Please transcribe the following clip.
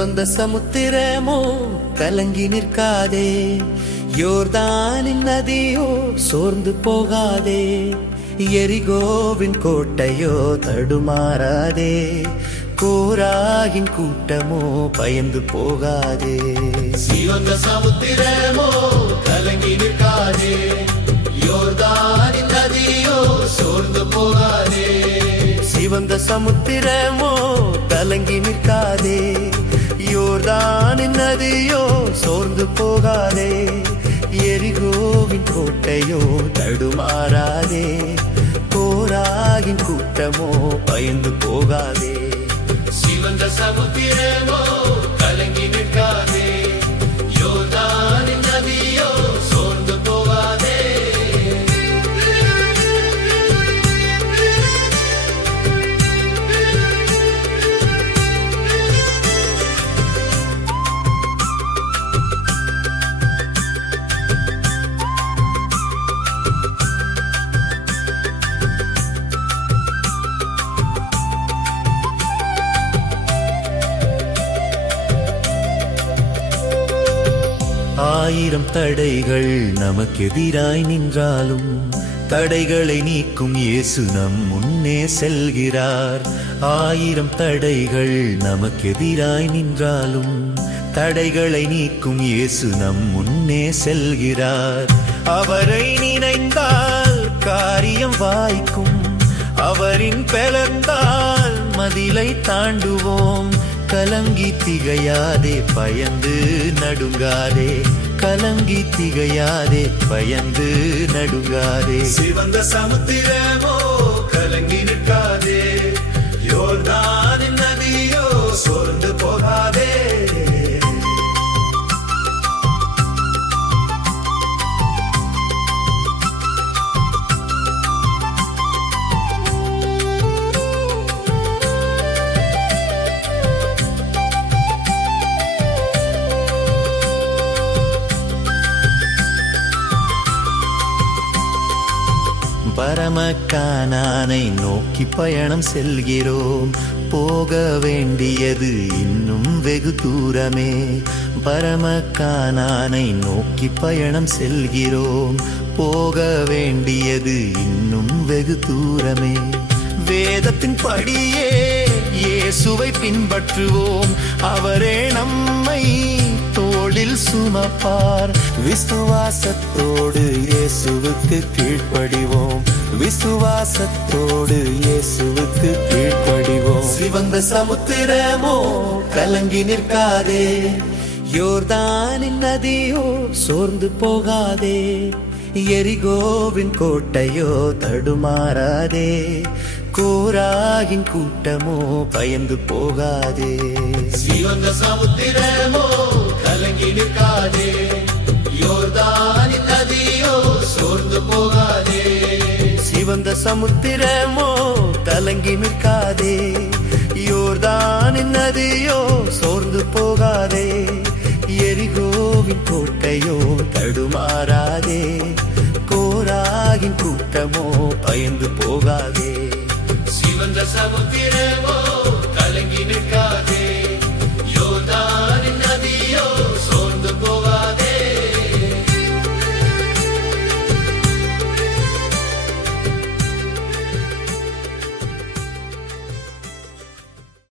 சிவந்த சமுத்திரமோ கலங்கி நிற்காதே, யோர்தானின் நதியோ சோர்ந்து போகாதே, எரிகோவின் கோட்டையோ தடுமாறாதே, கோராகின் கூட்டமோ பயந்து போகாதே. சிவந்த சமுத்திரமோ கலங்கி நிற்காதே, யோர்தானின் நதியோ சோர்ந்து போகாதே. சிவந்த சமுத்திரமோ கலங்கி நிற்காதே, யோர்தானின் நதியோ சோர்ந்து போகாதே, எரிகோவின் கோட்டையோ தடுமாறாதே, கோராகின் கூட்டமோ பயந்து போகாதே. சிவந்த சமுத்திரமோ கலங்கி நிற்காதே, யோர்தானின் நதியோ சோர்ந்து போகாதே. ஆயிரம் தடைகள் நமக்கெதிராய் நின்றாலும் தடைகளை நீக்கும் இயேசு நம் முன்னே செல்கிறார். ஆயிரம் தடைகள் நமக்கெதிராய் நின்றாலும் தடைகளை நீக்கும் இயேசு நம் முன்னே செல்கிறார். அவரை நினைந்தால் காரியம் வாய்க்கும், அவரின் பெலத்தால் மதிலை தாண்டுவோம். கலங்கி திகையாதே, பயந்து நடுங்காதே, கலங்கி திகையாதே, பயந்து நடுங்காதே. சிவந்த சமுத்திரமோ கலங்கி நிற்காதே, யோர்தானின் நதியோ சோர்ந்து போகாதே. பரமக்கானானை நோக்கி பயணம் செல்கிறோம், போக வேண்டியது இன்னும் வெகு தூரமே. பரமக்கானானை நோக்கி பயணம் செல்கிறோம், போக வேண்டியது இன்னும் வெகு தூரமே. வேதத்தின் படியே இயேசுவை பின்பற்றுவோம், அவரே நம்மை தோளில் சுமப்பார். விசுவாசத்தோடு இயேசுவுக்கு கீழ்ப்படிவோம், விசுவாசத்தோடு இயேசுவுக்கு கீழ்ப்படிவோம். சிவந்த சமுத்திரமோ கலங்கி நிற்காதே, யோர்தானின் நதியோ சோர்ந்து போகாதே, எரிகோவின் கோட்டையோ தடுமாறாதே, கோராகின் கூட்டமோ பயந்து போகாதே. சிவந்த சமுத்திரமோ கலங்கி நிற்காதே, யோர்தானின் நதியோ சோர்ந்து போகாதே. சிவந்த சமுத்திரமோ கலங்கி நிற்காதே, யோர்தானின் நதியோ சோர்ந்து போகாதே, எரிகோவின் கோட்டையோ தடுமாறாதே, கோராகின் கூட்டமோ பயந்து போகாதே. சிவந்த சமுத்திரமோ